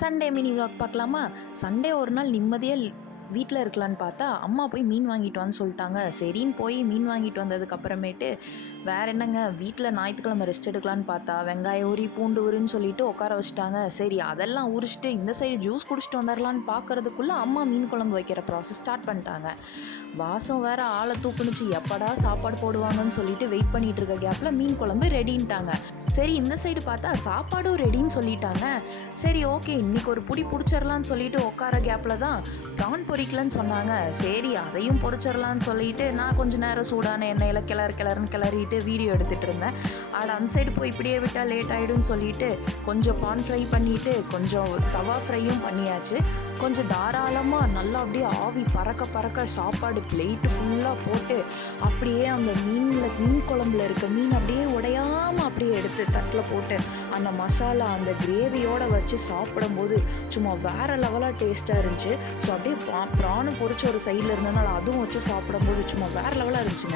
Sunday mini vlog பார்க்கலாமா? Sunday ஒரு நாள் நிம்மதியாக வீட்டில் இருக்கலான்னு பார்த்தா, அம்மா போய் மீன் வாங்கிட்டு வான்னு சொல்லிட்டாங்க. சரின்னு போய் மீன் வாங்கிட்டு வந்ததுக்கப்புறமேட்டு, வேற என்னங்க வீட்டில் ஞாயித்துக்கிழமை ரெஸ்ட் எடுக்கலான்னு பார்த்தா, வெங்காயம் உரி, பூண்டு உரின்னு சொல்லிட்டு உட்கார வச்சுட்டாங்க. சரி அதெல்லாம் உரிச்சிட்டு இந்த சைடு ஜூஸ் குடிச்சிட்டு வந்துடலான்னு பார்க்கறதுக்குள்ள அம்மா மீன் குழம்பு வைக்கிற ப்ராசஸ் ஸ்டார்ட் பண்ணிட்டாங்க. வாசம் வேற ஆளை தூக்குனுச்சு. எப்படா சாப்பாடு போடுவாங்கன்னு சொல்லிட்டு வெயிட் பண்ணிட்டு இருக்க கேப்பில் மீன் குழம்பு ரெடின்ட்டாங்க. சரி இந்த சைடு பார்த்தா சாப்பாடும் ரெடின்னு சொல்லிட்டாங்க. சரி ஓகே இன்னைக்கு ஒரு புடி பிடிச்சிடலான்னு சொல்லிட்டு உட்கார கேப்பில் தான் ப்ரான் பொரிக்கலன்னு சொன்னாங்க. சரி அதையும் பொரிச்சிடலான்னு சொல்லிட்டு நான் கொஞ்சம் நேரம் சூடான எண்ணெயில் கிளறுன்னு கிளறிட்டு வீடியோ எடுத்துகிட்டு இருந்தேன். அந்த சைடு போய் இப்படியே விட்டால் லேட் ஆகிடும்னு சொல்லிட்டு கொஞ்சம் பான் ஃப்ரை பண்ணிவிட்டு கொஞ்சம் தவா ஃப்ரையும் பண்ணியாச்சு. கொஞ்சம் தாராளமாக நல்லா அப்படியே ஆவி பறக்க பறக்க சாப்பாடு பிளேட்டு ஃபுல்லாக போட்டு அப்படியே அந்த மீன் குழம்புல இருக்க மீன் அப்படியே உடையாமல் அப்படியே எடுத்து தட்டில் போட்டு அந்த மசாலா அந்த கிரேவியோடு வச்சு சாப்பிடும்போது சும்மா வேறு லெவலாக டேஸ்ட்டாக இருந்துச்சு. ஸோ அப்படியே ப்ரானு பொரிச்ச ஒரு சைடில் இருந்ததுனால அதுவும் வச்சு சாப்பிடும்போது சும்மா வேறு லெவலாக இருந்துச்சுங்க.